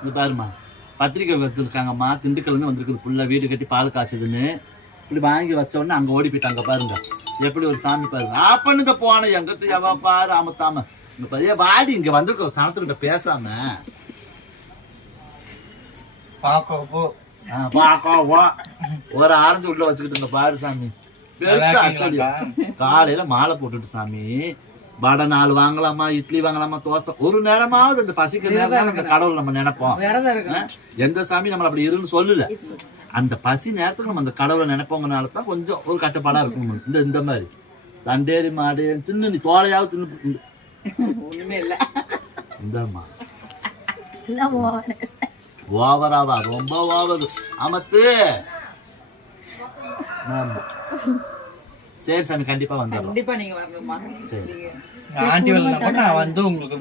இது பாருமா, பத்திரிக்கை வச்சிருக்காங்கம்மா, திண்டுக்கல்ல வந்திருக்குது புள்ள, வீடு கட்டி பால் காய்ச்சதுன்னு. இப்படி வாங்கி வச்ச உடனே அங்க ஓடி போயிட்டாங்க பாருங்க. எப்படி ஒரு சாமி பாருங்க. ஆப்பண்ணுங்க போன எங்கிட்ட எவ பாரு அமுத்தாம இந்த பைய வாடி இங்க வந்திருக்க சனத்துக்கிட்ட பேசாம ஒரு ஆரஞ்சு உள்ள வச்சுக்கிட்டு பாரு சாமி. காலையில மாலை போட்டுட்டு சாமி, வடை 4 வாங்கலாமா, இட்லி வாங்கலாமா, தோசை ஒரு நேரமாவது இந்த பசிக்கிற நேரம் அந்த கடவுள் நம்ம நினைப்போம். எந்த சாமி நம்மள அப்படி இருன்னு சொல்லல. அந்த பசி நேரத்துக்கு நம்ம அந்த கடவுளை நினைப்போங்கனாலதான் கொஞ்சம் ஒரு கட்டுப்பாடா இருக்கும். இந்த மாதிரி தண்டேரி மாடு தின்னு, நீ தோலையாவது தின்னு ஒண்ணுமே இல்ல. இந்தம்மா ஓவராவா, ரொம்ப ஓவர் அமத்து. சரி சாமி, கண்டிப்பா வந்துடுறோம். கண்டிப்பா நீங்க வரணுமா? சரி ஆண்டி வந்து உங்களுக்கு